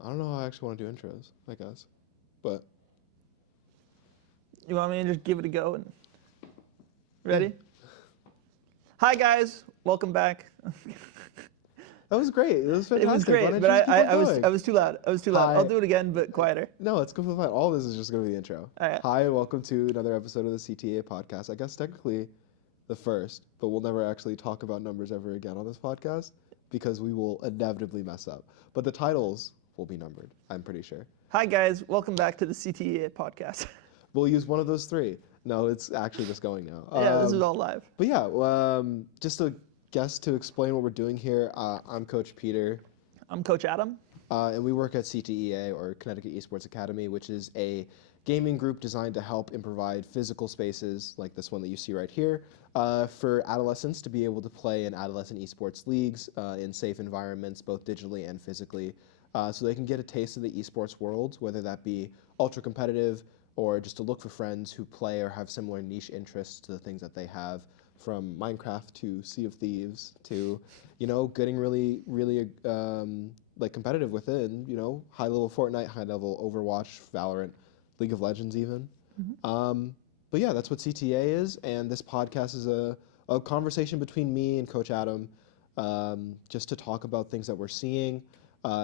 I don't know how I actually want to do intros, I guess. But You want me to just give it a go? And ready? Hi guys, welcome back. that was great. It was fantastic. It was Why great, don't but you just keep on I was going? too loud. I was too loud. Hi. I'll do it again, but quieter. No, it's completely fine. All this is just going to be the intro. All right. Hi, and welcome to another episode of the CTEA Podcast. I guess technically the first, but we'll never actually talk about numbers ever again on this podcast because we will inevitably mess up. But the titles will be numbered, I'm pretty sure. Hi guys, welcome back to the CTEA Podcast. We'll use one of those three. No, it's actually just going now. Yeah, this is all live. But yeah, just to explain what we're doing here, I'm Coach Peter. I'm Coach Adam. And we work at CTEA, or Connecticut Esports Academy, which is a gaming group designed to help and provide physical spaces like this one that you see right here for adolescents to be able to play in adolescent esports leagues in safe environments, both digitally and physically, so they can get a taste of the esports world, whether that be ultra competitive or just to look for friends who play or have similar niche interests to the things that they have, from Minecraft to Sea of Thieves to, getting really, really like competitive within, high level Fortnite, high level Overwatch, Valorant, League of Legends even. Mm-hmm. But yeah, that's what CTA is, and this podcast is a conversation between me and Coach Adam, just to talk about things that we're seeing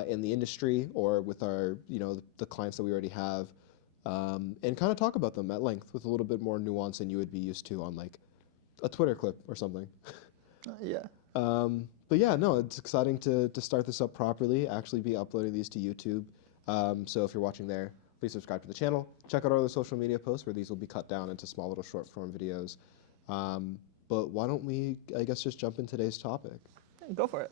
in the industry or with our, the clients that we already have, and kind of talk about them at length with a little bit more nuance than you would be used to on like a Twitter clip or something. Yeah. But yeah, no, it's exciting to start this up properly, actually be uploading these to YouTube. So if you're watching there, please subscribe to the channel. Check out our other social media posts where these will be cut down into small little short form videos. But why don't we, I guess, just jump in today's topic? Go for it.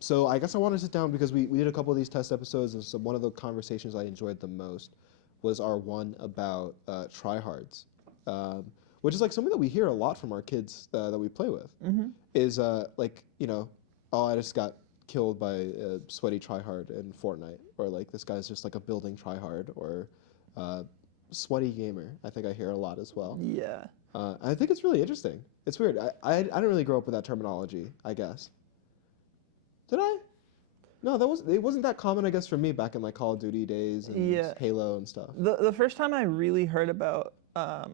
So I guess I want to sit down because we did a couple of these test episodes, and so one of the conversations I enjoyed the most was our one about tryhards, which is like something that we hear a lot from our kids that we play with. Mm-hmm. Is like, oh, I just got killed by a sweaty tryhard in Fortnite, or like this guy's just like a building tryhard, or sweaty gamer. I think I hear a lot as well. Yeah. I think it's really interesting. It's weird. I didn't really grow up with that terminology, I guess. Did I? No, it wasn't that common, I guess, for me back in like Call of Duty days and Halo and stuff. The first time I really heard about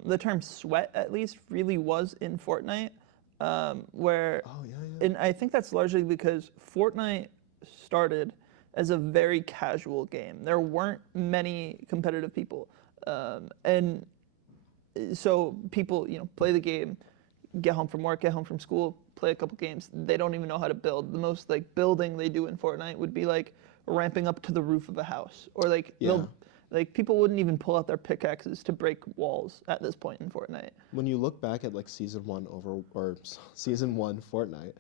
the term sweat, at least, really was in Fortnite, where, Oh yeah. and I think that's largely because Fortnite started as a very casual game. There weren't many competitive people, and so people, play the game, get home from work, get home from school, play a couple games. They don't even know how to build. The most like building they do in Fortnite would be like ramping up to the roof of a house, or like people wouldn't even pull out their pickaxes to break walls at this point in Fortnite. When you look back at like season one Fortnite,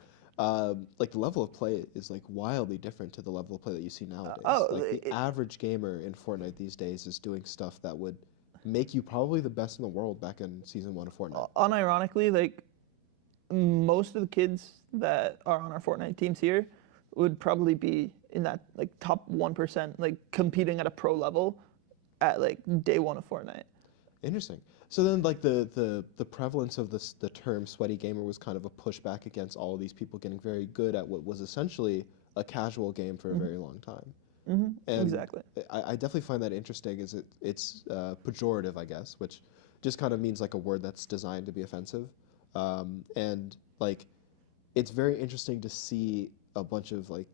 like the level of play is like wildly different to the level of play that you see nowadays. The average gamer in Fortnite these days is doing stuff that would make you probably the best in the world back in season one of Fortnite. Unironically, like most of the kids that are on our Fortnite teams here would probably be in that like top 1%, like competing at a pro level at like day one of Fortnite. Interesting. So then like the prevalence of the term sweaty gamer was kind of a pushback against all of these people getting very good at what was essentially a casual game for a very long time. Mm-hmm. And Exactly. I definitely find that interesting. It's pejorative, I guess, which just kind of means like a word that's designed to be offensive. And like, it's very interesting to see a bunch of like,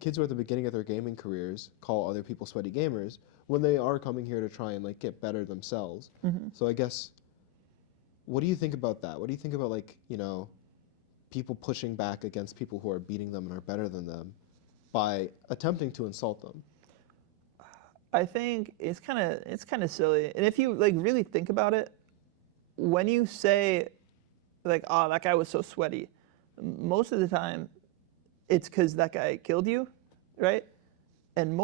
kids who are at the beginning of their gaming careers call other people sweaty gamers when they are coming here to try and like get better themselves. Mm-hmm. So I guess, what do you think about that? What do you think about like, people pushing back against people who are beating them and are better than them by attempting to insult them? I think it's kind of silly. And if you like really think about it, when you say like, oh, that guy was so sweaty, most of the time it's because that guy killed you, right? And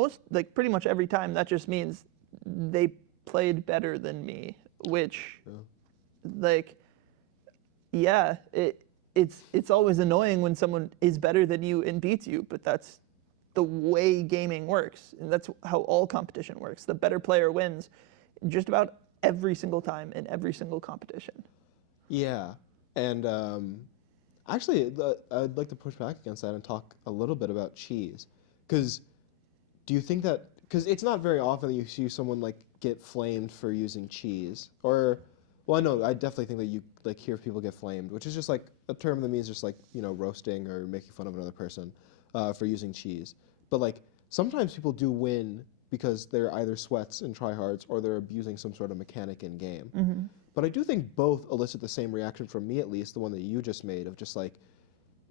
pretty much every time that just means they played better than me, which it's always annoying when someone is better than you and beats you, but that's the way gaming works, and that's how all competition works. The better player wins just about every single time in every single competition. Yeah, and actually, I'd like to push back against that and talk a little bit about cheese, because do you think that, because it's not very often that you see someone like get flamed for using cheese, or, well, no, I definitely think that you like hear people get flamed, which is just like a term that means just like, you know, roasting or making fun of another person for using cheese. But like sometimes people do win because they're either sweats and tryhards or they're abusing some sort of mechanic in game. Mm-hmm. But I do think both elicit the same reaction from me, at least the one that you just made, of just like,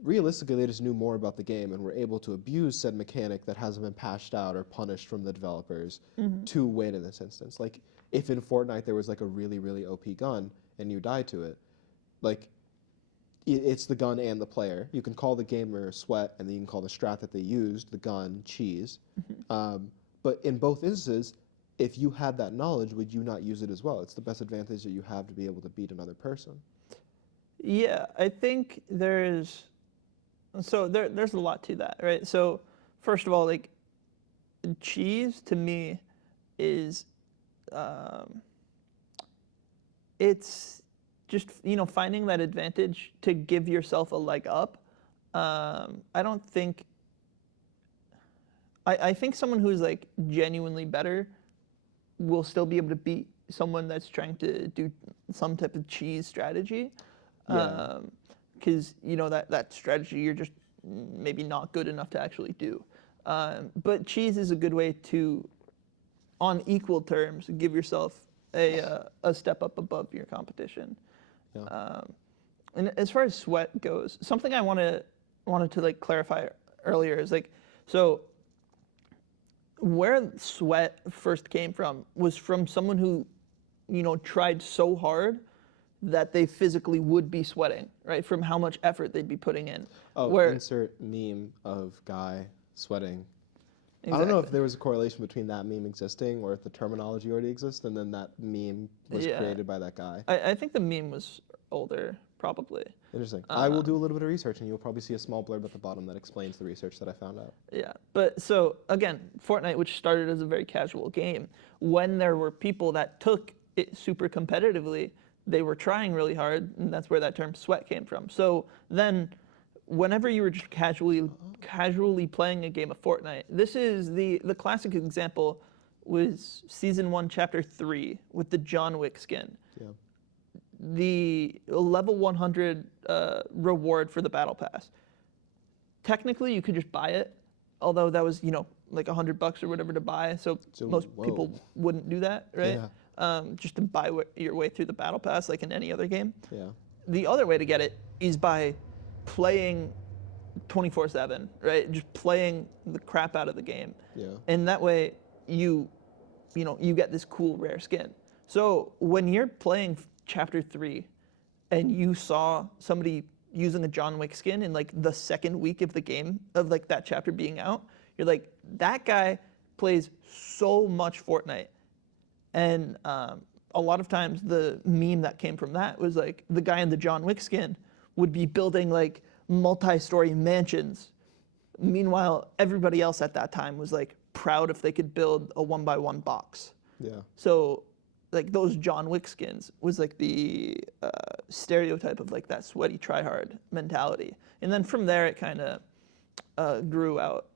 realistically, they just knew more about the game and were able to abuse said mechanic that hasn't been patched out or punished from the developers to win in this instance. Like, if in Fortnite there was like a really, really OP gun and you die to it, like, it's the gun and the player. You can call the gamer sweat, and then you can call the strat that they used, the gun, cheese. But in both instances, if you had that knowledge, would you not use it as well? It's the best advantage that you have to be able to beat another person. Yeah, I think there's a lot to that, right? So first of all, like cheese to me is it's just, you know, finding that advantage to give yourself a leg up. I don't think I think someone who's like genuinely better will still be able to beat someone that's trying to do some type of cheese strategy. Yeah. Because you know that strategy you're just maybe not good enough to actually do. But cheese is a good way to, on equal terms, give yourself a step up above your competition. Yeah. And as far as sweat goes, something I wanted to like clarify earlier is like, so where sweat first came from was from someone who, you know, tried so hard that they physically would be sweating, right? From how much effort they'd be putting in. Oh, insert meme of guy sweating. Exactly. I don't know if there was a correlation between that meme existing or if the terminology already exists and then that meme was created by that guy. I think the meme was older, probably. Interesting. I will do a little bit of research and you'll probably see a small blurb at the bottom that explains the research that I found out. Yeah, but so again, Fortnite, which started as a very casual game, when there were people that took it super competitively, they were trying really hard, and that's where that term sweat came from. So then whenever you were just casually playing a game of Fortnite, this is the classic example was Season 1, Chapter 3 with the John Wick skin. Yeah. The level 100 reward for the Battle Pass. Technically, you could just buy it, although that was, you know, like $100 or whatever to buy, so most people wouldn't do that, right? Yeah. Just to buy your way through the Battle Pass like in any other game. Yeah. The other way to get it is by playing 24/7, right? Just playing the crap out of the game. Yeah. And that way you get this cool rare skin. So when you're playing Chapter 3 and you saw somebody using a John Wick skin in like the second week of the game, of like that chapter being out, you're like, that guy plays so much Fortnite. And a lot of times the meme that came from that was like the guy in the John Wick skin would be building like multi-story mansions. Meanwhile, everybody else at that time was like proud if they could build a 1x1 box. Yeah. So like those John Wick skins was like the stereotype of like that sweaty tryhard mentality. And then from there it kind of grew out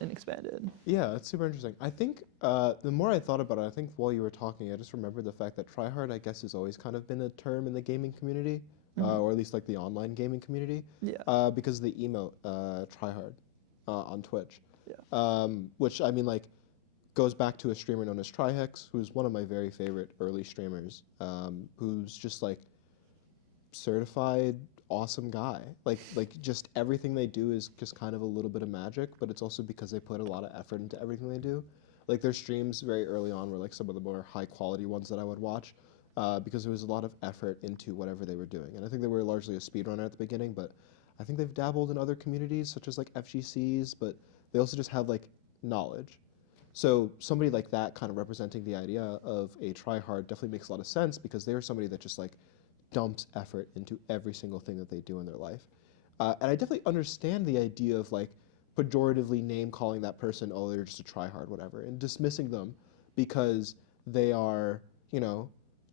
and expanded. Yeah, it's super interesting. I think the more I thought about it, I think while you were talking, I just remembered the fact that tryhard, I guess, has always kind of been a term in the gaming community, or at least like the online gaming community. Yeah. Because of the emote tryhard on Twitch. Yeah. Which, I mean, like, goes back to a streamer known as Trihex, who's one of my very favorite early streamers, who's just like certified awesome guy. Like just everything they do is just kind of a little bit of magic, but it's also because they put a lot of effort into everything they do. Like their streams very early on were like some of the more high quality ones that I would watch, because there was a lot of effort into whatever they were doing. And I think they were largely a speedrunner at the beginning, but I think they've dabbled in other communities such as like FGCs, but they also just have like knowledge. So somebody like that kind of representing the idea of a tryhard definitely makes a lot of sense because they're somebody that just like dumps effort into every single thing that they do in their life. And I definitely understand the idea of like pejoratively name calling that person, oh, they're just a tryhard, whatever, and dismissing them because they are, you know,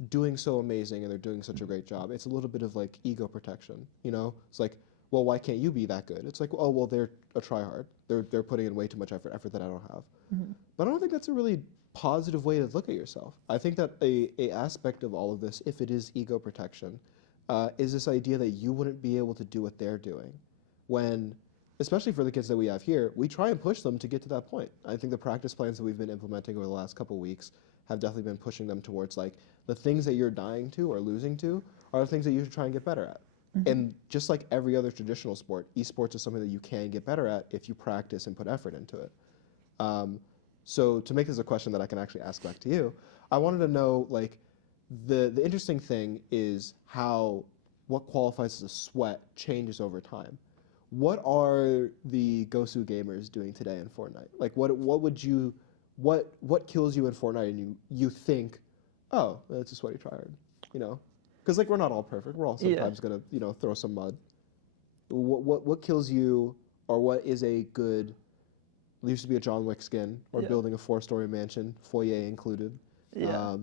doing so amazing and they're doing such a great job. It's a little bit of like ego protection, you know? It's like, well, why can't you be that good? It's like, oh, well, they're a tryhard. they're putting in way too much effort that I don't have. But I don't think that's a really positive way to look at yourself. I think that a aspect of all of this, if it is ego protection, is this idea that you wouldn't be able to do what they're doing. When, especially for the kids that we have here, we try and push them to get to that point. I think the practice plans that we've been implementing over the last couple of weeks have definitely been pushing them towards like the things that you're dying to or losing to are the things that you should try and get better at. And just like every other traditional sport, esports is something that you can get better at if you practice and put effort into it. So to make this a question that I can actually ask back to you, I wanted to know, like, the interesting thing is how what qualifies as a sweat changes over time. What are the Gosu gamers doing today in Fortnite? Like, what kills you in Fortnite and you think, oh, that's a sweaty tryhard, you know? Because like we're not all perfect. We're all sometimes gonna throw some mud. What kills you, or what is a good? It used to be a John Wick skin, or building a 4-story mansion, foyer included. Yeah.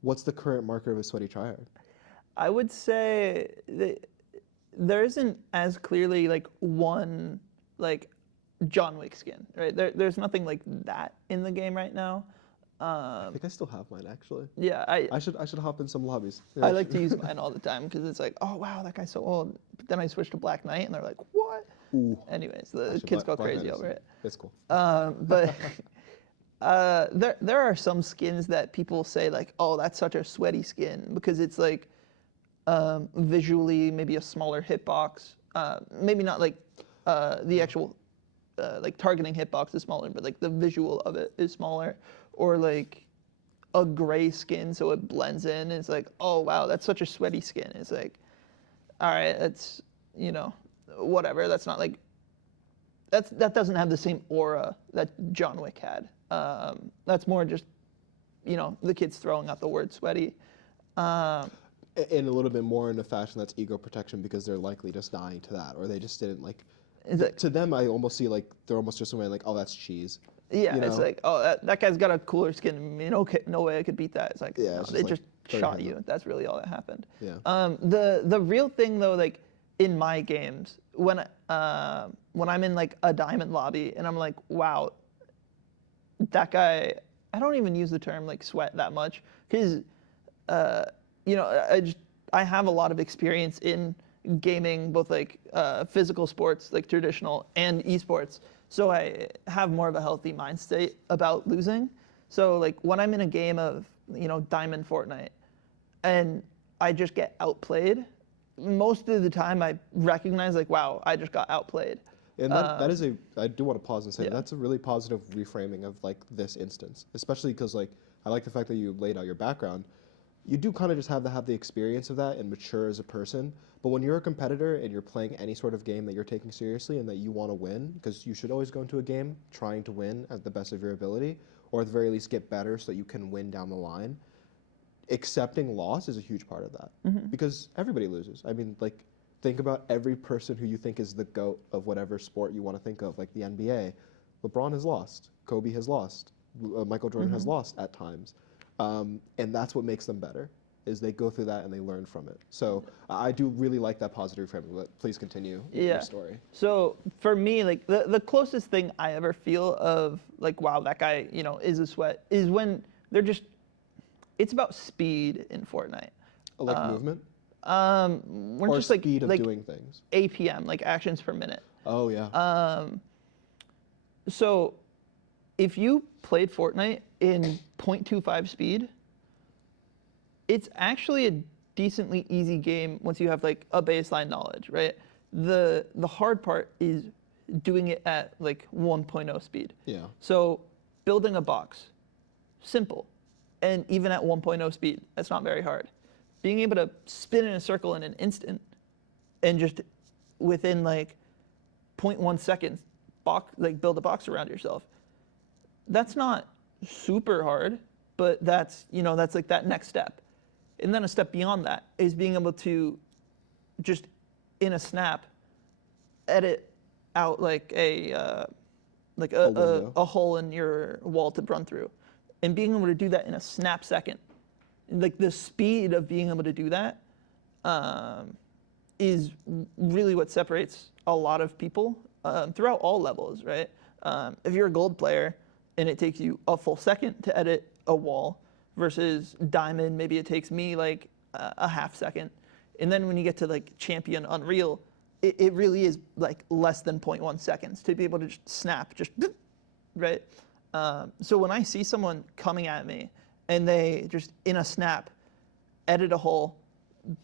What's the current marker of a sweaty tryhard? I would say that there isn't as clearly like one like John Wick skin, right? There's nothing like that in the game right now. I think I still have mine actually. Yeah, I should hop in some lobbies. Yeah, I like to use mine all the time because it's like, oh wow, that guy's so old. But then I switched to Black Knight and they're like, what? Ooh. Anyways, the kids go crazy over it. That's cool. But there are some skins that people say like, oh, that's such a sweaty skin because it's like visually maybe a smaller hitbox. Maybe not like the actual like targeting hitbox is smaller, but like the visual of it is smaller. Or like a gray skin so it blends in. It's like, oh wow, that's such a sweaty skin. It's like, all right, that's, whatever. That's not like, that doesn't have the same aura that John Wick had. That's more just, the kids throwing out the word sweaty. And a little bit more in a fashion that's ego protection because they're likely just dying to that, or they just didn't like. To them, I almost see like they're almost just somewhere like, oh, that's cheese. Yeah, it's like, oh, that guy's got a cooler skin. No way I could beat that. It's like, yeah, no, it's they just shot you. That's really all that happened. Yeah. The real thing though, like in my games, when I'm in like a diamond lobby and I'm like, wow, that guy. I don't even use the term like sweat that much because, I have a lot of experience in gaming, both like physical sports, like traditional, and esports. So I have more of a healthy mind state about losing. So like when I'm in a game of, Diamond Fortnite and I just get outplayed, most of the time I recognize like, wow, I just got outplayed. And that is I do want to pause and say that's a really positive reframing of like this instance, especially because like I like the fact that you laid out your background. You do kind of just have to have the experience of that and mature as a person. But when you're a competitor and you're playing any sort of game that you're taking seriously and that you want to win, because you should always go into a game trying to win at the best of your ability, or at the very least get better so that you can win down the line, accepting loss is a huge part of that. Because everybody loses. I mean, like, think about every person who you think is the GOAT of whatever sport you want to think of, like the NBA. LeBron has lost. Kobe has lost. Michael Jordan has lost at times. And that's what makes them better, is they go through that and they learn from it. So I do really like that positive framing, but please continue your story. So for me, like the closest thing I ever feel of like, wow, that guy, is a sweat, is when they're just, it's about speed in Fortnite. Like movement? We're or just speed like of doing things. APM, like actions per minute. Oh yeah. So if you played Fortnite in 0.25 speed, it's actually a decently easy game once you have like a baseline knowledge, right? The hard part is doing it at like 1.0 speed. Yeah. So building a box, simple. And even at 1.0 speed, that's not very hard. Being able to spin in a circle in an instant and just within like 0.1 seconds, build a box around yourself. That's not super hard, but that's like that next step. And then a step beyond that is being able to just in a snap edit out like a hole in your wall to run through. And being able to do that in a snap second. Like the speed of being able to do that is really what separates a lot of people throughout all levels, right? If you're a gold player and it takes you a full second to edit a wall versus diamond, maybe it takes me like a half second. And then when you get to like champion unreal, it really is like less than 0.1 seconds to be able to just snap, just right? So when I see someone coming at me and they just in a snap edit a hole,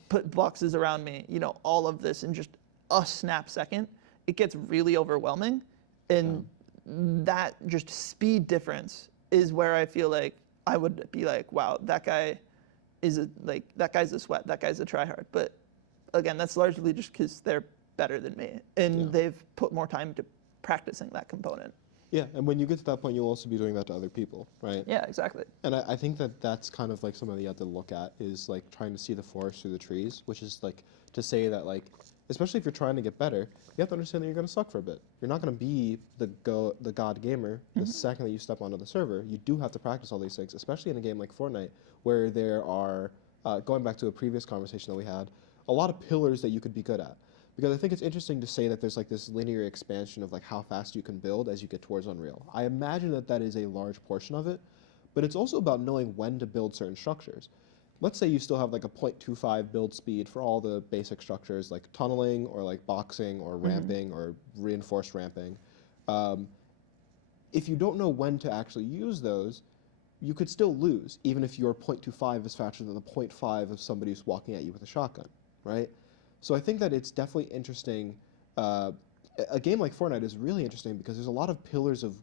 put boxes around me, all of this in just a snap second, it gets really overwhelming. And that just speed difference is where I feel like I would be like, wow, that guy that guy's a sweat, that guy's a tryhard. But again, that's largely just because they're better than me and they've put more time to practicing that component. Yeah, and when you get to that point, you'll also be doing that to other people, right? Yeah, exactly. And I think that that's kind of like something you have to look at is like trying to see the forest through the trees, which is like to say that like, especially if you're trying to get better, you have to understand that you're going to suck for a bit. You're not going to be the god gamer the second that you step onto the server. You do have to practice all these things, especially in a game like Fortnite, where there are, going back to a previous conversation that we had, a lot of pillars that you could be good at. Because I think it's interesting to say that there's like this linear expansion of like how fast you can build as you get towards Unreal. I imagine that that is a large portion of it, but it's also about knowing when to build certain structures. Let's say you still have like a 0.25 build speed for all the basic structures like tunneling or like boxing or ramping or reinforced ramping. If you don't know when to actually use those, you could still lose, even if your 0.25 is faster than the 0.5 of somebody who's walking at you with a shotgun, right? So I think that it's definitely interesting. A game like Fortnite is really interesting because there's a lot of pillars of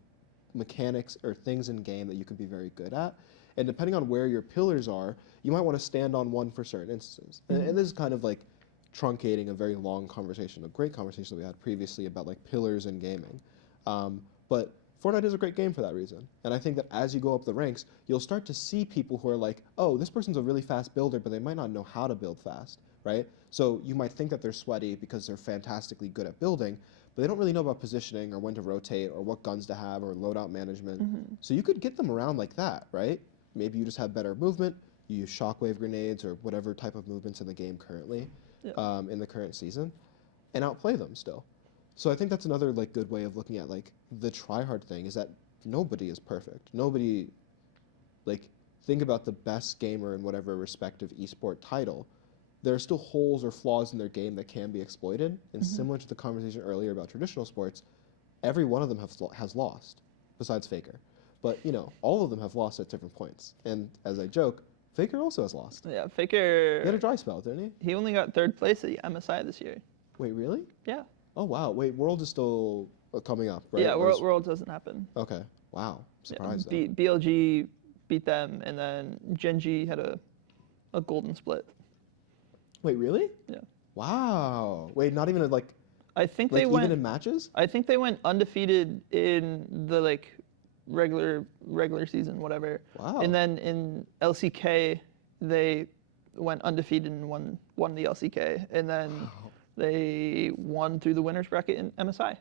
mechanics or things in game that you can be very good at. And depending on where your pillars are, you might want to stand on one for certain instances. And this is kind of like truncating a very long conversation, a great conversation that we had previously about like pillars in gaming. But Fortnite is a great game for that reason. And I think that as you go up the ranks, you'll start to see people who are like, oh, this person's a really fast builder, but they might not know how to build fast, right? So you might think that they're sweaty because they're fantastically good at building, but they don't really know about positioning or when to rotate or what guns to have or loadout management. So you could get them around like that, right? Maybe you just have better movement, you use shockwave grenades or whatever type of movements in the game currently, in the current season, and outplay them still. So I think that's another like good way of looking at like the tryhard thing is that nobody is perfect. Nobody, like, think about the best gamer in whatever respective esport title. There are still holes or flaws in their game that can be exploited. And similar to the conversation earlier about traditional sports, every one of them has lost, besides Faker. But, all of them have lost at different points. And as I joke, Faker also has lost. Yeah, Faker. He had a dry spell, didn't he? He only got third place at the MSI this year. Wait, really? Yeah. Oh, wow. Wait, World is still coming up, right? Yeah, World doesn't happen. Okay. Wow. Surprised. Yeah, BLG beat them, and then Genji had a golden split. Wait, really? Yeah. Wow. Wait, not even I think like they went even in matches? I think they went undefeated in the regular season, whatever. Wow. And then in LCK, they went undefeated and won the LCK, and then they won through the winners bracket in MSI.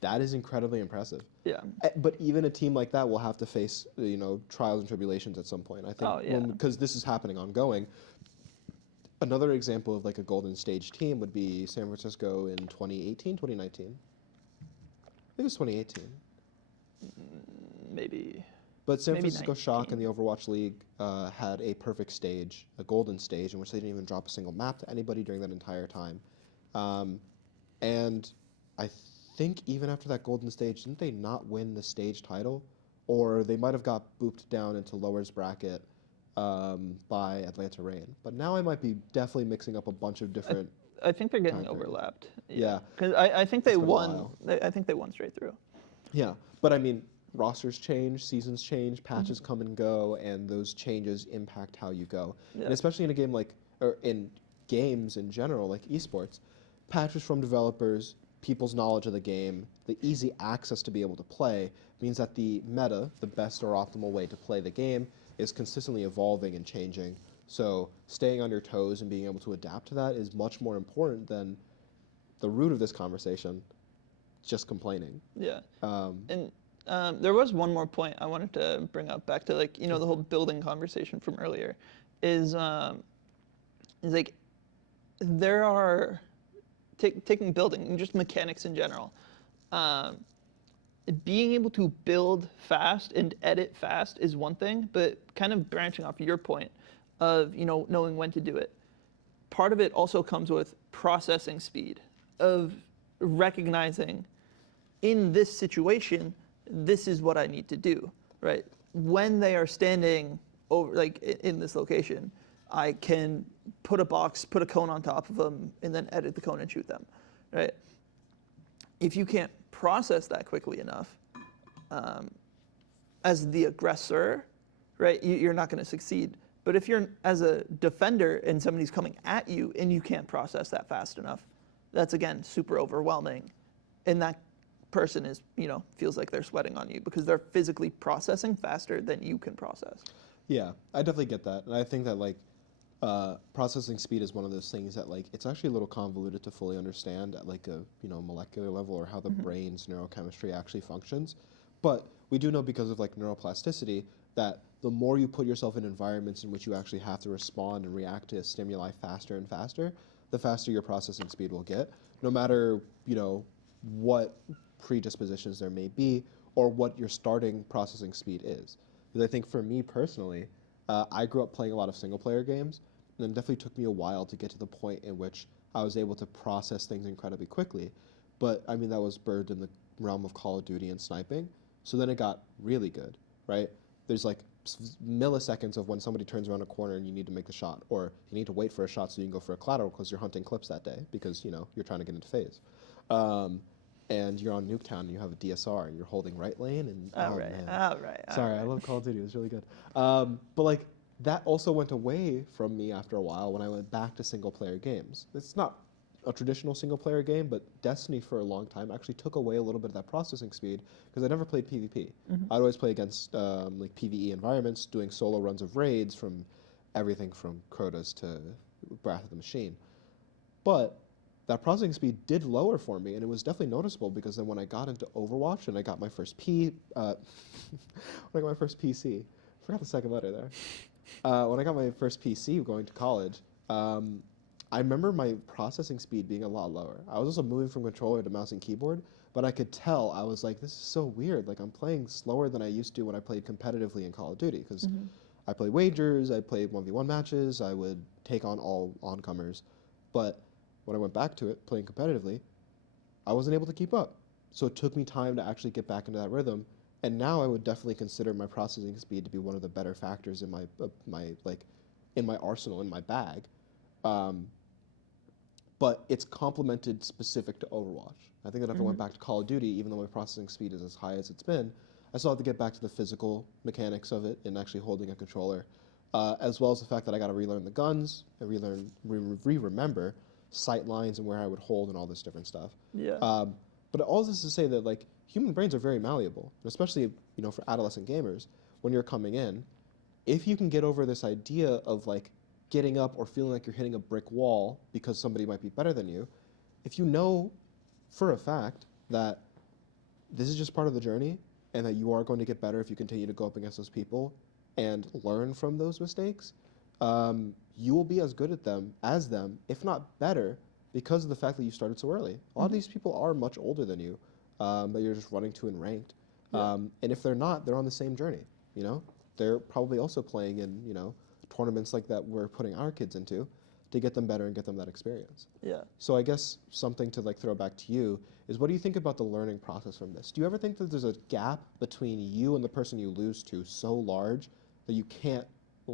That is incredibly impressive. Yeah. But even a team like that will have to face, trials and tribulations at some point. I think because this is happening ongoing. Another example of like a golden stage team would be San Francisco in 2018, 2019. I think it was 2018. Maybe. But San maybe Francisco 19. Shock in the Overwatch League had a perfect stage, a golden stage, in which they didn't even drop a single map to anybody during that entire time. And I think even after that golden stage, didn't they not win the stage title? Or they might have got booped down into lowers bracket by Atlanta Reign. But now I might be definitely mixing up a bunch of different... I think they're getting overlapped. Yeah. Because I think they It's been a won. while. I think they won straight through. Yeah, but I mean, rosters change, seasons change, patches come and go, and those changes impact how you go. Yeah. And especially in a game or in games in general, like esports, patches from developers, people's knowledge of the game, the easy access to be able to play, means that the meta, the best or optimal way to play the game, is consistently evolving and changing. So staying on your toes and being able to adapt to that is much more important than the root of this conversation, just complaining. Yeah. And there was one more point I wanted to bring up back to the whole building conversation from earlier, is like there are taking building and just mechanics in general. being able to build fast and edit fast is one thing, but kind of branching off your point of, knowing when to do it. Part of it also comes with processing speed, of recognizing in this situation, this is what I need to do, right? When they are standing over, like in this location, I can put a box, put a cone on top of them, and then edit the cone and shoot them, right? If you can't process that quickly enough, as the aggressor, right, you're not going to succeed. But if you're as a defender and somebody's coming at you and you can't process that fast enough, that's again super overwhelming, and that person is, feels like they're sweating on you because they're physically processing faster than you can process. Yeah, I definitely get that, and I think that processing speed is one of those things that it's actually a little convoluted to fully understand at a molecular level, or how the brain's neurochemistry actually functions. But we do know, because of neuroplasticity, that the more you put yourself in environments in which you actually have to respond and react to stimuli faster and faster, the faster your processing speed will get, no matter what predispositions there may be or what your starting processing speed is. Because I think for me personally, I grew up playing a lot of single-player games, and it definitely took me a while to get to the point in which I was able to process things incredibly quickly. But I mean, that was birthed in the realm of Call of Duty and sniping. So then it got really good, right? There's milliseconds of when somebody turns around a corner and you need to make the shot, or you need to wait for a shot so you can go for a collateral because you're hunting clips that day because you're trying to get into phase. And you're on Nuketown and you have a DSR and you're holding right lane and all right. Sorry, I love Call of Duty. It was really good. But that also went away from me after a while when I went back to single player games. It's not a traditional single player game, but Destiny for a long time actually took away a little bit of that processing speed because I never played PvP. I'd always play against PvE environments, doing solo runs of raids from everything from Crotas to Wrath of the Machine. But that processing speed did lower for me, and it was definitely noticeable because then when I got into Overwatch and I got my first PC, forgot the second letter there. When I got my first PC going to college, I remember my processing speed being a lot lower. I was also moving from controller to mouse and keyboard, but I could tell, I was like, this is so weird. I'm playing slower than I used to when I played competitively in Call of Duty, because I played wagers, I played 1v1 matches, I would take on all oncomers, but when I went back to it, playing competitively, I wasn't able to keep up. So it took me time to actually get back into that rhythm. And now I would definitely consider my processing speed to be one of the better factors in in my arsenal, in my bag. But it's complemented specific to Overwatch. I think that if I went back to Call of Duty, even though my processing speed is as high as it's been, I still have to get back to the physical mechanics of it and actually holding a controller, as well as the fact that I got to relearn the guns, and remember sight lines and where I would hold and all this different stuff. Yeah. But all this is to say that human brains are very malleable, and especially for adolescent gamers, when you're coming in, if you can get over this idea of getting up or feeling like you're hitting a brick wall because somebody might be better than you, if you know for a fact that this is just part of the journey and that you are going to get better if you continue to go up against those people and learn from those mistakes, you will be as good at them as them, if not better, because of the fact that you started so early. A lot of these people are much older than you, that you're just running to in ranked. And if they're not, they're on the same journey. They're probably also playing in tournaments like that we're putting our kids into to get them better and get them that experience. Yeah. So I guess something to throw back to you is, what do you think about the learning process from this? Do you ever think that there's a gap between you and the person you lose to so large that you can't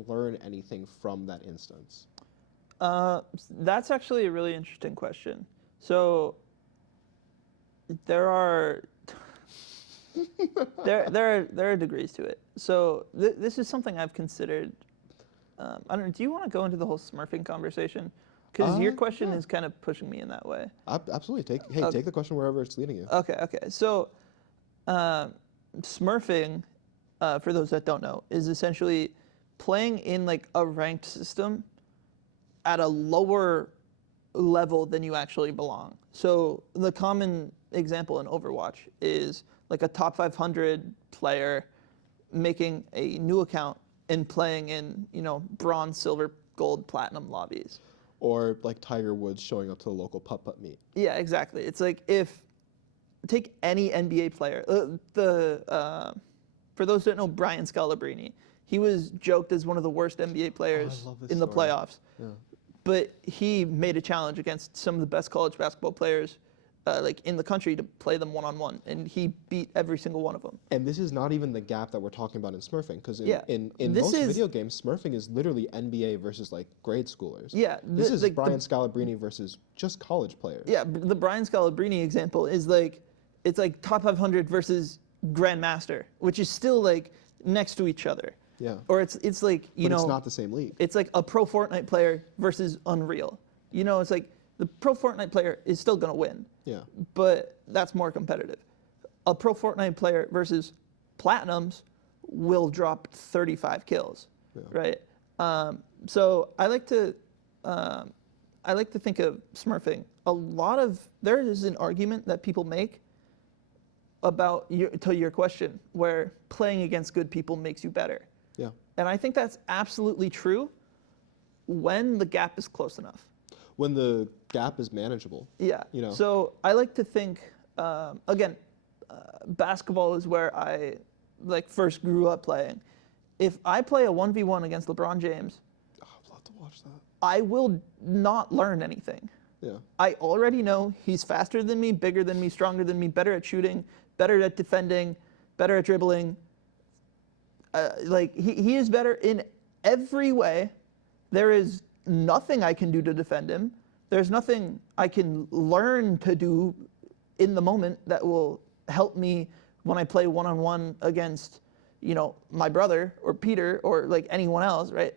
learn anything from that instance? That's actually a really interesting question. So there are there are degrees to it. So this is something I've considered. I don't know. Do you want to go into the whole smurfing conversation? Because your question is kind of pushing me in that way. Absolutely. Take the question wherever it's leading you. Okay. So smurfing, for those that don't know, is essentially playing in a ranked system at a lower level than you actually belong. So the common example in Overwatch is a top 500 player making a new account and playing in, bronze, silver, gold, platinum lobbies. Or Tiger Woods showing up to the local putt-putt meet. Yeah, exactly. It's if take any NBA player. For those who don't know, Brian Scalabrine, he was joked as one of the worst NBA players in the playoffs. Yeah. But he made a challenge against some of the best college basketball players like in the country to play them one-on-one, and he beat every single one of them. And this is not even the gap that we're talking about in smurfing, because in This most is- video games, smurfing is literally NBA versus like grade schoolers. Yeah, This is Brian Scalabrine versus just college players. Yeah, the Brian Scalabrine example is like, it's like top 500 versus Grandmaster, which is still like next to each other. Yeah. Or it's like, But it's not the same league. it's like a pro Fortnite player versus Unreal. You know, it's like the pro Fortnite player is still going to win. Yeah. But that's more competitive. A pro Fortnite player versus Platinums will drop 35 kills, right? So I like to think of smurfing. There is an argument that people make about to your question, where playing against good people makes you better. Yeah. And I think that's absolutely true when the gap is close enough. When the gap is manageable. Yeah. You know. So I like to think, basketball is where I first grew up playing. If I play a 1v1 against LeBron James, I'd love to watch that. I will not learn anything. Yeah. I already know he's faster than me, bigger than me, stronger than me, better at shooting, better at defending, better at dribbling. He is better in every way. There is nothing I can do to defend him. There's nothing I can learn to do in the moment that will help me when I play one-on-one against, my brother or Peter or like anyone else, right?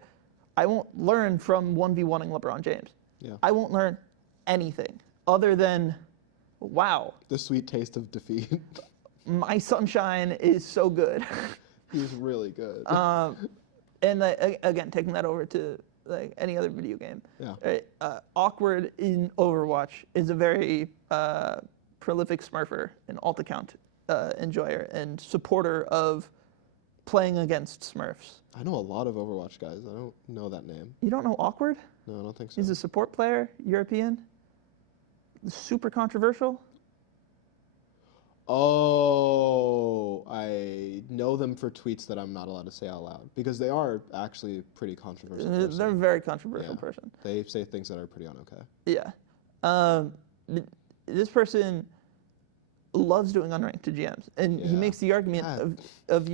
I won't learn from 1v1ing LeBron James. Yeah. I won't learn anything other than, wow, The sweet taste of defeat. my sunshine is so good. He's really good. And again, taking that over to like any other video game. Yeah. Right? Awkward in Overwatch is a very prolific smurfer and alt account enjoyer and supporter of playing against Smurfs. I know a lot of Overwatch guys. I don't know that name. You don't know Awkward? No, I don't think so. He's a support player, European. Super controversial. Oh, I know them for tweets that I'm not allowed to say out loud, because they are actually pretty controversial. They're a very controversial Yeah. person. They say things that are pretty unokay. Yeah. This person loves doing unranked to GMs, and he Yeah. makes the argument of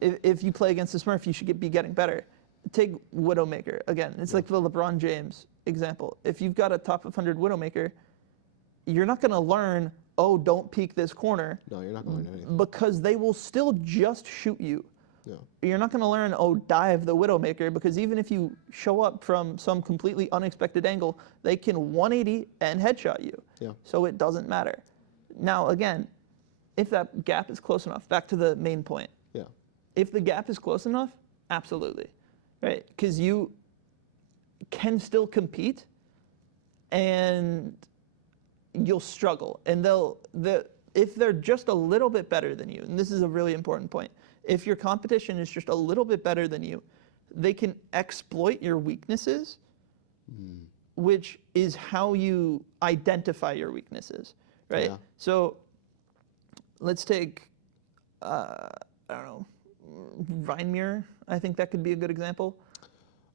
if you play against a Smurf, you should be getting better. Take Widowmaker again. It's like the LeBron James example. If you've got a top 100 Widowmaker, you're not going to learn, oh, don't peek this corner, No, you're not going to learn anything. because they will still just shoot you. Yeah. You're not going to learn, oh, dive the Widowmaker, because even if you show up from some completely unexpected angle, they can 180 and headshot you. Yeah. So it doesn't matter. Now, again, if that gap is close enough, back to the main point. Yeah. If the gap is close enough, absolutely, right? Because you can still compete, and you'll struggle. And if they're just a little bit better than you, and this is a really important point, if your competition is just a little bit better than you, they can exploit your weaknesses, which is how you identify your weaknesses, right? Yeah. So let's take, I don't know, Reinmir. I think that could be a good example.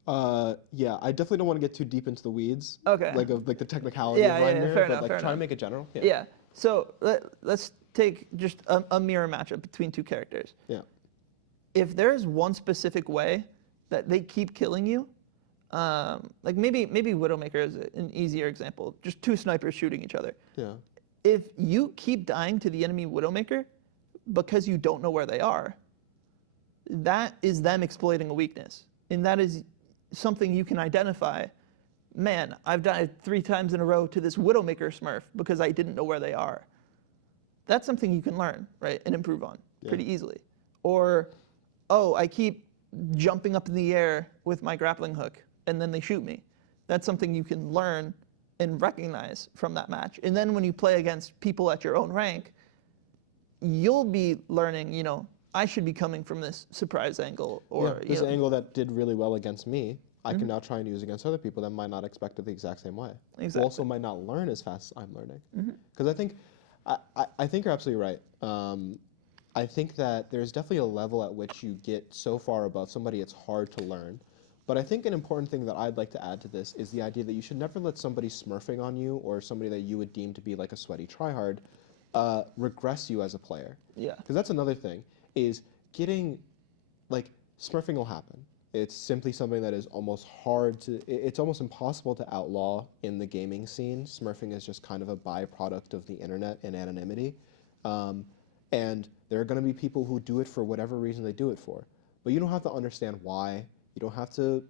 Yeah, I definitely don't want to get too deep into the weeds. Okay. Like the technicality Yeah, of yeah, Reinmir, fair but enough, like fair try enough. and make it general. Yeah. So let's take just a mirror matchup between two characters. Yeah. If there's one specific way that they keep killing you, like maybe Widowmaker is an easier example. Just two snipers shooting each other. Yeah. If you keep dying to the enemy Widowmaker because you don't know where they are, that is them exploiting a weakness. And that is something you can identify. Man, I've died 3 times in a row to this Widowmaker Smurf because I didn't know where they are. That's something you can learn, right, and improve on pretty easily. Or, oh, I keep jumping up in the air with my grappling hook and then they shoot me. That's something you can learn and recognize from that match. And then when you play against people at your own rank, you'll be learning, I should be coming from this surprise angle, or this angle that did really well against me, I can now try and use against other people that might not expect it the exact same way. Who Exactly. also might not learn as fast as I'm learning. Because I think I think you're absolutely right. I think that there's definitely a level at which you get so far above somebody it's hard to learn. But I think an important thing that I'd like to add to this is the idea that you should never let somebody smurfing on you or somebody that you would deem to be like a sweaty tryhard regress you as a player. Yeah. Because that's another thing, is getting, like, smurfing will happen. It's simply something that is almost it's almost impossible to outlaw in the gaming scene. Smurfing is just kind of a byproduct of the internet and anonymity. And there are going to be people who do it for whatever reason they do it for. But you don't have to understand why. You don't have to,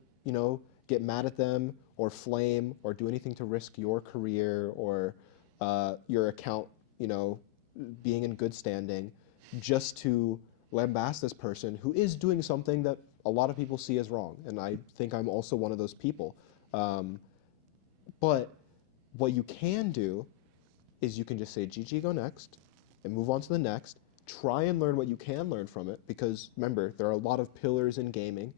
get mad at them or flame or do anything to risk your career or your account, being in good standing just to lambast this person who is doing something that a lot of people see as wrong. And I think I'm also one of those people. But what you can do is you can just say, GG, go next, and move on to the next. Try and learn what you can learn from it, because remember, there are a lot of pillars in gaming.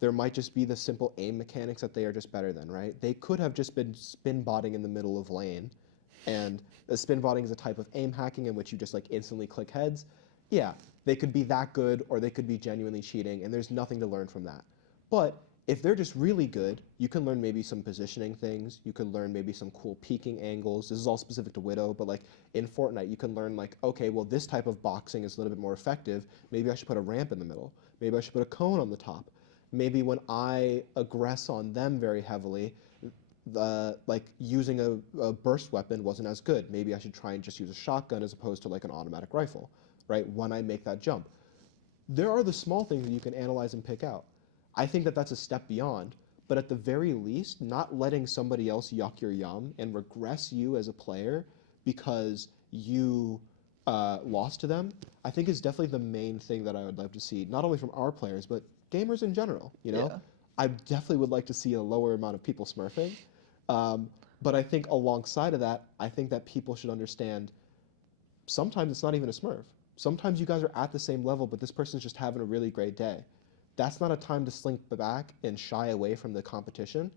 There might just be the simple aim mechanics that they are just better than, right? They could have just been spin botting in the middle of lane, and spin botting is a type of aim hacking in which you just like instantly click heads. Yeah, they could be that good, or they could be genuinely cheating, and there's nothing to learn from that. But if they're just really good, you can learn maybe some positioning things. You can learn maybe some cool peeking angles. This is all specific to Widow, but like in Fortnite, you can learn like, okay, well, this type of boxing is a little bit more effective. Maybe I should put a ramp in the middle. Maybe I should put a cone on the top. Maybe when I aggress on them very heavily, like using a burst weapon wasn't as good. Maybe I should try and just use a shotgun as opposed to like an automatic rifle, right? When I make that jump. There are the small things that you can analyze and pick out. I think that that's a step beyond, but at the very least, not letting somebody else yuck your yum and regress you as a player because you lost to them, I think is definitely the main thing that I would love to see, not only from our players, but gamers in general, Yeah. I definitely would like to see a lower amount of people smurfing, but I think alongside of that, I think that people should understand sometimes it's not even a smurf. Sometimes you guys are at the same level, but this person's just having a really great day. That's not a time to slink back and shy away from the competition.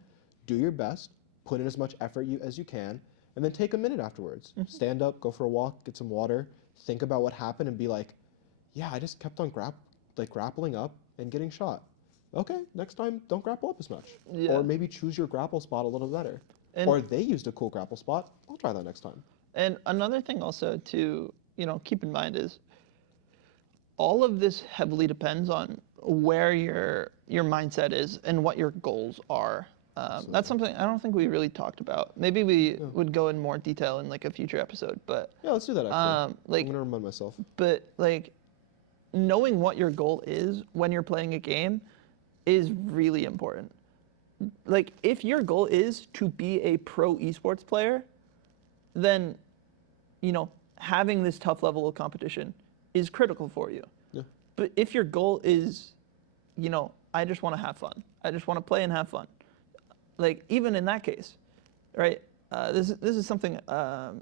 Do your best, put in as much effort as you can, and then take a minute afterwards. Mm-hmm. Stand up, go for a walk, get some water, think about what happened, and be like, yeah, I just kept on grappling up and getting shot. Okay, next time, don't grapple up as much. Yeah. Or maybe choose your grapple spot a little better. Or they used a cool grapple spot. I'll try that next time. And another thing also to keep in mind is all of this heavily depends on where your mindset is and what your goals are. That's something I don't think we really talked about. Maybe we would go in more detail in like a future episode, but yeah, let's do that actually. I'm gonna remind myself. But like knowing what your goal is when you're playing a game is really important. Like if your goal is to be a pro esports player, then having this tough level of competition is critical for you. Yeah. But if your goal is, I just want to have fun. I just want to play and have fun. Like even in that case, right? This is something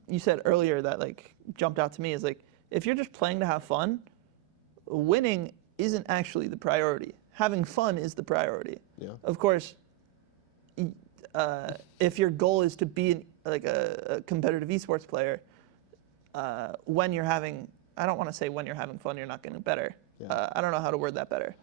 you said earlier that like jumped out to me is like if you're just playing to have fun, winning isn't actually the priority. Having fun is the priority. Yeah. Of course, if your goal is to be a competitive esports player, when you're having, I don't want to say when you're having fun, you're not getting better. Yeah. I don't know how to word that better.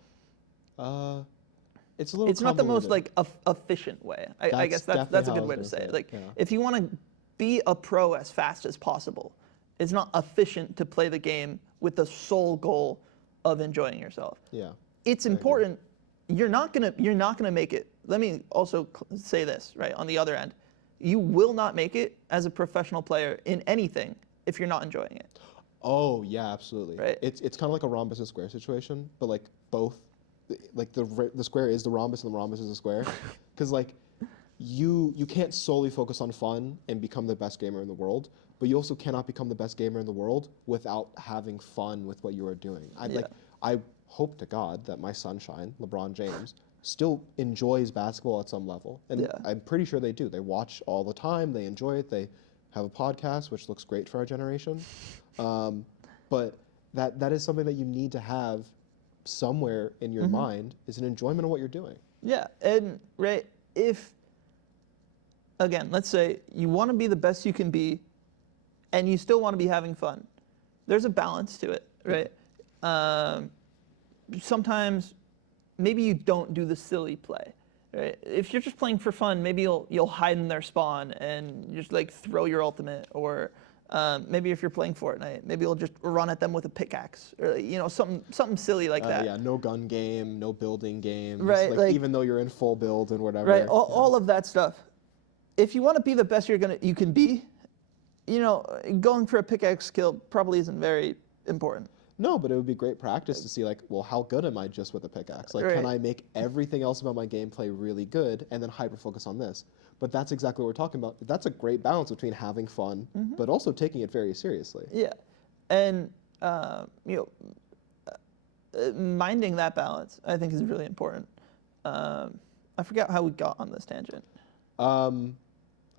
It's a little. It's not the most like efficient way. I guess that's a good way to say it. Like if you want to be a pro as fast as possible, it's not efficient to play the game with the sole goal of enjoying yourself. Yeah. It's important. You're not gonna make it. Let me also say this, right? On the other end, you will not make it as a professional player in anything if you're not enjoying it. Oh yeah, absolutely. Right. It's kind of like a rhombus and square situation, but like both, like the square is the rhombus and the rhombus is the square, because like you can't solely focus on fun and become the best gamer in the world, but you also cannot become the best gamer in the world without having fun with what you are doing. I hope to God that my sunshine, LeBron James, still enjoys basketball at some level. And I'm pretty sure they do. They watch all the time. They enjoy it. They have a podcast, which looks great for our generation. But that is something that you need to have somewhere in your mind is an enjoyment of what you're doing. Yeah. And right, if, again, let's say you want to be the best you can be and you still want to be having fun. There's a balance to it, right? Sometimes maybe you don't do the silly play, right? If you're just playing for fun, maybe you'll hide in their spawn and just like throw your ultimate, or maybe if you're playing Fortnite, maybe you'll just run at them with a pickaxe, or something silly like that. Yeah, no gun game, no building games. Right, like even though you're in full build and whatever. Right, all of that stuff. If you want to be the best you can be, going for a pickaxe kill probably isn't very important. No, but it would be great practice to see, like, well, how good am I just with a pickaxe? Like, can I make everything else about my gameplay really good and then hyper-focus on this? But that's exactly what we're talking about. That's a great balance between having fun, but also taking it very seriously. Yeah, and, minding that balance, I think, is really important. I forgot how we got on this tangent.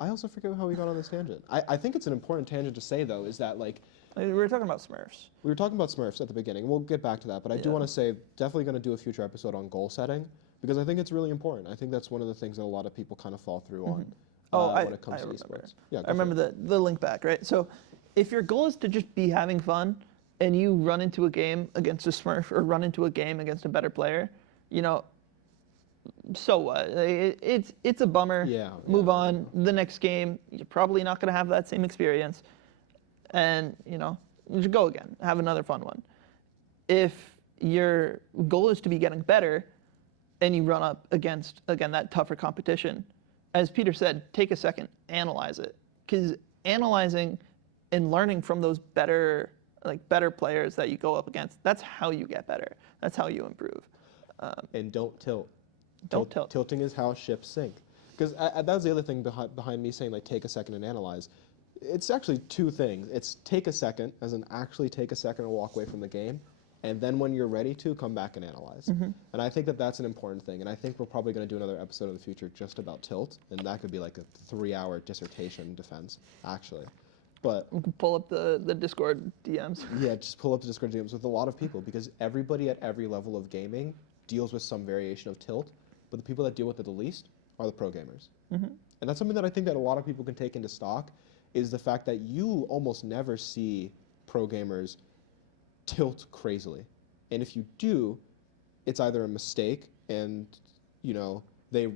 I also forget how we got on this tangent. I think it's an important tangent to say, though, is that, like, we were talking about Smurfs. We were talking about Smurfs at the beginning. We'll get back to that, but I do want to say definitely going to do a future episode on goal setting because I think it's really important. I think that's one of the things that a lot of people kind of fall through on when it comes to esports. Yeah, I remember the link back, right? So if your goal is to just be having fun and you run into a game against a Smurf or run into a game against a better player, so what? It's a bummer. Move on. The next game, you're probably not going to have that same experience. And, just go again. Have another fun one. If your goal is to be getting better and you run up against, again, that tougher competition, as Peter said, take a second, analyze it. Because analyzing and learning from those better players that you go up against, that's how you get better. That's how you improve. And don't tilt. Don't tilt. Tilting is how ships sink. Because that was the other thing behind me saying, like, take a second and analyze. It's actually two things. It's take a second, as in actually take a second and walk away from the game, and then when you're ready to, come back and analyze. And I think that that's an important thing, and I think we're probably going to do another episode in the future just about tilt, and that could be like a 3-hour dissertation defense, actually. But we can pull up the Discord DMs. Yeah, just pull up the Discord DMs with a lot of people, because everybody at every level of gaming deals with some variation of tilt, but the people that deal with it the least are the pro gamers. And that's something that I think that a lot of people can take into stock, is the fact that you almost never see pro gamers tilt crazily. And if you do, it's either a mistake and, they,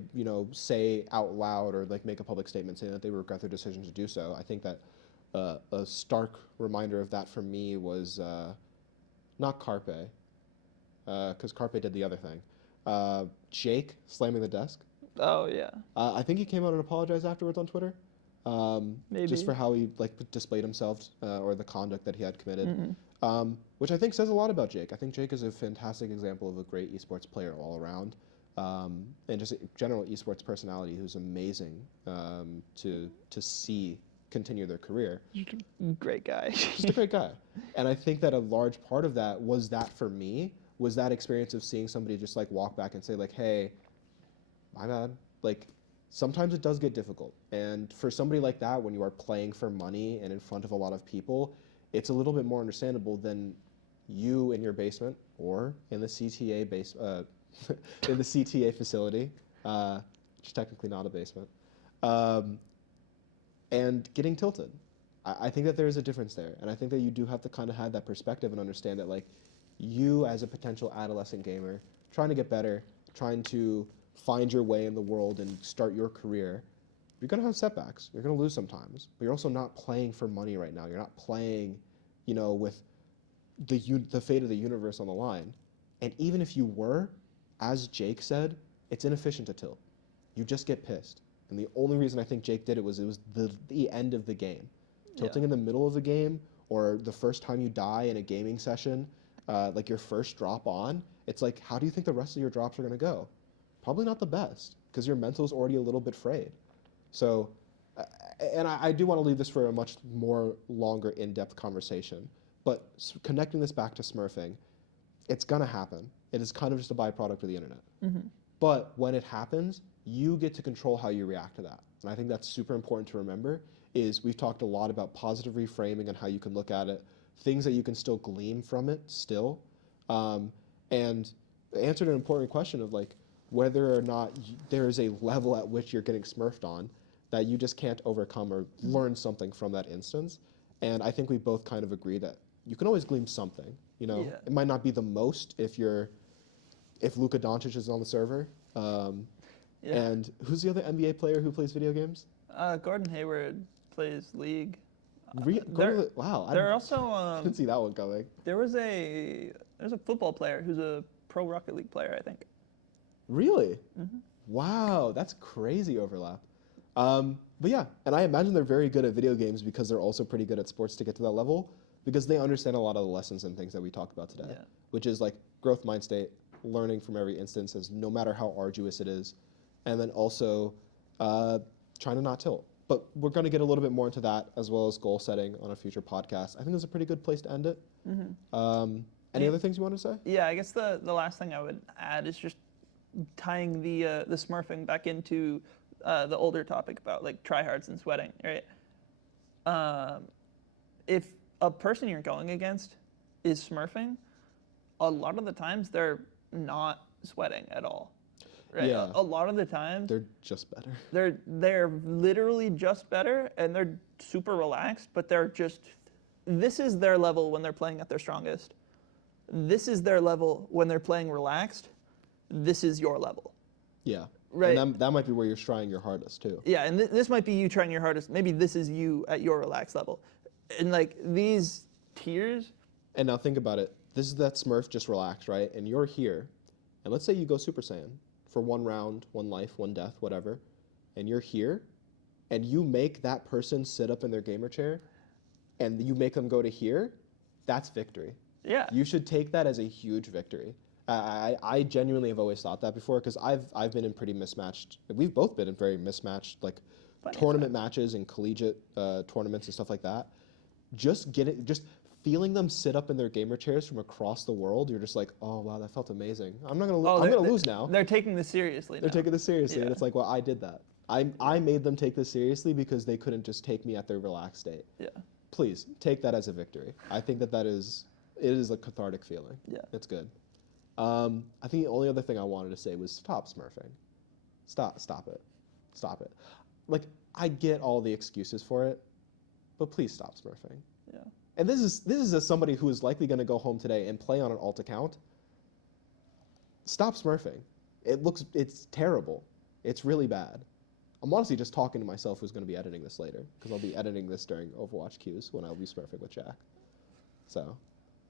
say out loud or like make a public statement saying that they regret their decision to do so. I think that a stark reminder of that for me was not Carpe, because Carpe did the other thing. Jake slamming the desk. Oh, yeah. I think he came out and apologized afterwards on Twitter. Maybe. Just for how he displayed himself or the conduct that he had committed, which I think says a lot about Jake. I think Jake is a fantastic example of a great esports player all around, and just a general esports personality who's amazing to see continue their career. Great guy. Just a great guy. And I think that a large part of that was that for me was that experience of seeing somebody just like walk back and say like, hey, my bad. Like, sometimes it does get difficult. And for somebody like that, when you are playing for money and in front of a lot of people, it's a little bit more understandable than you in your basement or in the CTEA in the CTEA facility, which is technically not a basement, and getting tilted. I think that there is a difference there. And I think that you do have to kind of have that perspective and understand that, like, you as a potential adolescent gamer, trying to get better, trying to find your way in the world and start your career, you're going to have setbacks. You're going to lose sometimes. But you're also not playing for money right now. You're not playing, with the fate of the universe on the line. And even if you were, as Jake said, it's inefficient to tilt. You just get pissed. And the only reason I think Jake did it was the end of the game. Tilting in the middle of the game or the first time you die in a gaming session, like your first drop on, it's like, how do you think the rest of your drops are going to go? Probably not the best, because your mental is already a little bit frayed. So, and I do want to leave this for a much more longer, in-depth conversation, but connecting this back to smurfing, it's going to happen. It is kind of just a byproduct of the internet. But when it happens, you get to control how you react to that. And I think that's super important to remember, is we've talked a lot about positive reframing and how you can look at it, things that you can still glean from it still, and answered an important question of like, whether or not there is a level at which you're getting smurfed on that you just can't overcome or learn something from that instance. And I think we both kind of agree that you can always glean something. You know, Yeah. it might not be the most if Luka Doncic is on the server. Yeah. And who's the other NBA player who plays video games? Gordon Hayward plays League. Wow, There are also didn't see that one coming. there's a football player who's a pro Rocket League player, I think. Really? Mm-hmm. Wow, that's crazy overlap. But yeah, and I imagine they're very good at video games because they're also pretty good at sports to get to that level because they understand a lot of the lessons and things that we talked about today, Yeah. which is like growth mind state, learning from every instance, as no matter how arduous it is, and then also trying to not tilt. But we're going to get a little bit more into that as well as goal setting on a future podcast. I think that's a pretty good place to end it. Mm-hmm. Any other things you want to say? Yeah, I guess the last thing I would add is just tying the smurfing back into the older topic about like tryhards and sweating, right? If a person you're going against is smurfing, a lot of the times they're not sweating at all, right? Yeah. A lot of the times They're just better. they're literally just better and they're super relaxed, but this is their level when they're playing at their strongest. This is their level when they're playing relaxed. This is your level. Yeah. Right. And that might be where you're trying your hardest too. Yeah, and this might be you trying your hardest. Maybe this is you at your relaxed level. And like these tiers. And now think about it. This is that Smurf just relaxed, right? And you're here. And let's say you go Super Saiyan for 1 round, 1 life, 1 death, whatever. And you're here. And you make that person sit up in their gamer chair. And you make them go to here. That's victory. Yeah. You should take that as a huge victory. I genuinely have always thought that before because I've been in pretty mismatched. We've both been in very mismatched like tournament matches and collegiate tournaments and stuff like that. Just feeling them sit up in their gamer chairs from across the world. You're just like, oh wow, that felt amazing. I'm not gonna. I'm gonna lose now. They're taking this seriously. They're taking this seriously, Yeah. and it's like, well, I did that. I made them take this seriously because they couldn't just take me at their relaxed state. Yeah. Please take that as a victory. I think it is a cathartic feeling. Yeah. It's good. I think the only other thing I wanted to say was stop smurfing. Stop it. Stop it. Like, I get all the excuses for it, but please stop smurfing. Yeah. And this is as somebody who is likely going to go home today and play on an alt account. Stop smurfing. It's terrible. It's really bad. I'm honestly just talking to myself who's going to be editing this later because I'll be editing this during Overwatch queues when I'll be smurfing with Jack. So,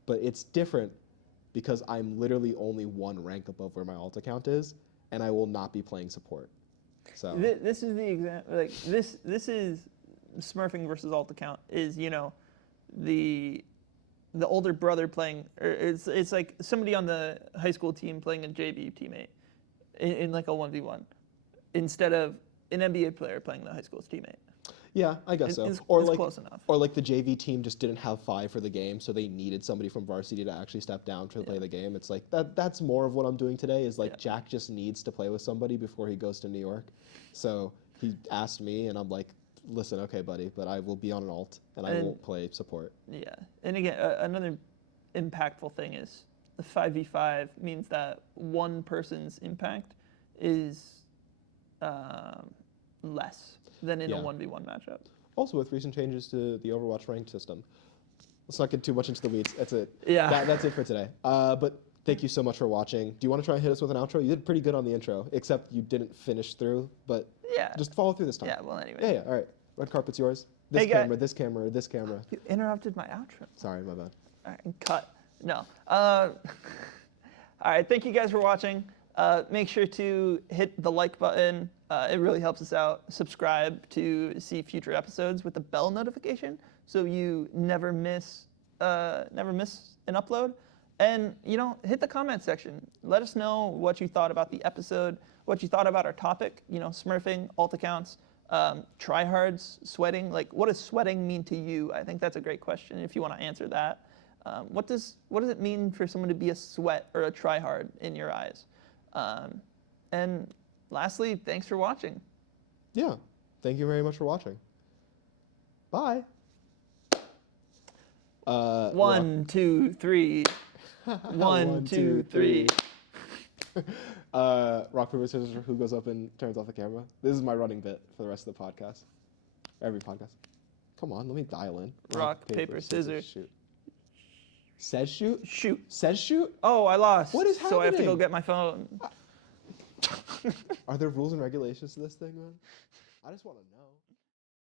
but it's different because I'm literally only 1 rank above where my alt account is, and I will not be playing support. So This is the example. Like this is smurfing versus alt account. Is the older brother playing, or it's like somebody on the high school team playing a JV teammate in like a 1v1 instead of an NBA player playing the high school's teammate. yeah, I guess so. It's Or close enough. Or like the JV team just didn't have 5 for the game, so they needed somebody from varsity to actually step down to play the game. It's like that's more of what I'm doing today is like Jack just needs to play with somebody before he goes to New York. So he asked me and I'm like, listen, okay, buddy, but I will be on an alt and I won't play support. Yeah. And again, another impactful thing is the 5v5 means that one person's impact is less than in a 1v1 matchup. Also, with recent changes to the Overwatch ranked system. Let's not get too much into the weeds. That's it. Yeah. That's it for today. But thank you so much for watching. Do you want to try and hit us with an outro? You did pretty good on the intro, except you didn't finish through, but just follow through this time. Yeah, well, anyway. Yeah, all right. Red carpet's yours. This camera, this camera, this camera. You interrupted my outro. Sorry, my bad. All right, and cut. No. All right, thank you guys for watching. Make sure to hit the like button. It really helps us out. Subscribe to see future episodes with the bell notification so you never miss an upload. And, hit the comment section. Let us know what you thought about the episode, what you thought about our topic, smurfing, alt accounts, tryhards, sweating. Like, what does sweating mean to you? I think that's a great question if you want to answer that. What does it mean for someone to be a sweat or a tryhard in your eyes? And lastly, thanks for watching. Yeah. Thank you very much for watching. Bye. 1, 2, 3. 1, 2, 3. Rock, paper, scissors, who goes up and turns off the camera? This is my running bit for the rest of the podcast. Every podcast. Come on, let me dial in. Rock, paper, scissors. Shoot. Says shoot? Shoot. Says shoot? Oh, I lost. What is So I have to go happening? get my phone. Are there rules and regulations to this thing, man? I just want to know.